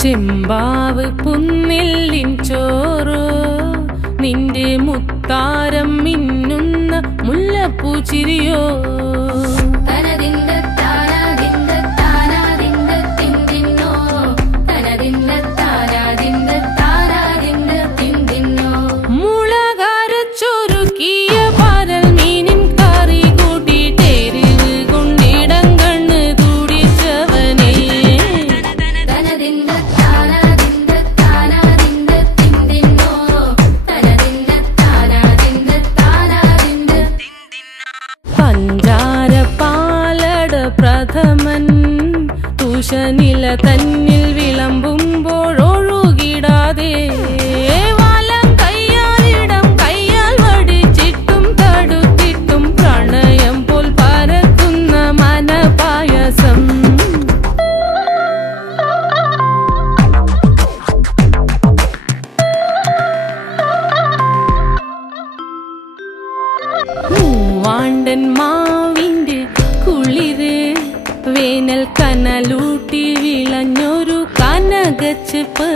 ചെമ്പാവ് പുന്നെല്ലിൻ ചോറോ നിന്റെ മുത്താരം മിന്നുന്ന മുല്ലപ്പൂച്ചിരിയോ പ്രഥമൻ തുഷനില തന്നിൽ വിളമ്പുമ്പോഴൊഴുകിടാതെ വലം കയ്യാലിടം കയ്യാൽ വടിച്ചിട്ടും തടുത്തിട്ടും പ്രണയം പോൽ പരക്കുന്ന മനപായസം മൂവാണ്ടൻ മാവിന്റെ കുളിര് വേനൽ കനലൂട്ടി വിളഞ്ഞൊരു കനകച്ചെപ്പ്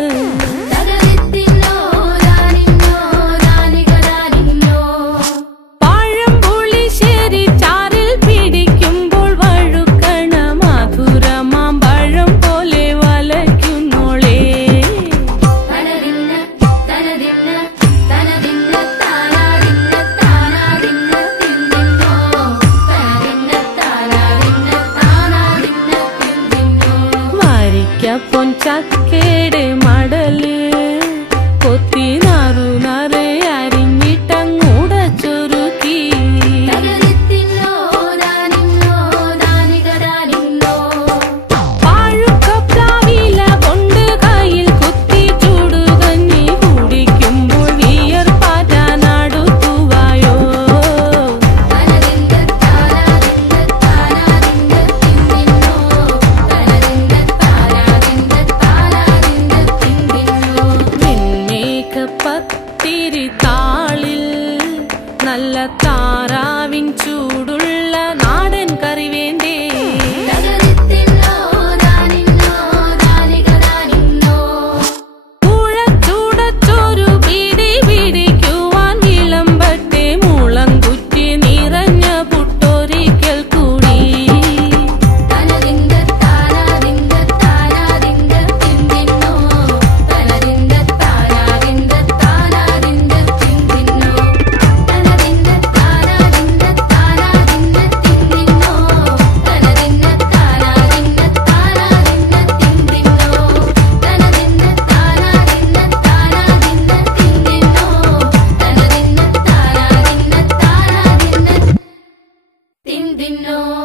പഴംപുളിശ്ശേരി ചാറിൽ പിടിക്കുമ്പോൾ വഴുക്കണ മധുരമാം പഴം പോലെ വലയ്ക്കുന്നോളേ പൊൻചക്കയുടെ മടല് കൊത്തി നാറു നറെ അരിഞ്ഞിട്ടങ്ങൂട ചൊരുക്കി പാഴുക്കപ്ലാവില കൊണ്ട് കയ്യിൽ കുത്തി ചൂടുകഞ്ഞി കുടിക്കുമ്പോൾ വിയർപ്പാറ്റാനടുത്തുവായോ പത്തിരി താളിൽ നല്ല താറാവിൻ ചൂടുള്ള നാടൻ കറി വേണ്ടേ ചൂടച്ചോരു പിടി പിടിക്കുവാൻ വിളമ്പട്ടെ മുളം കുറ്റി നിറഞ്ഞ പുട്ടൊരിക്കൽ കൂടി No.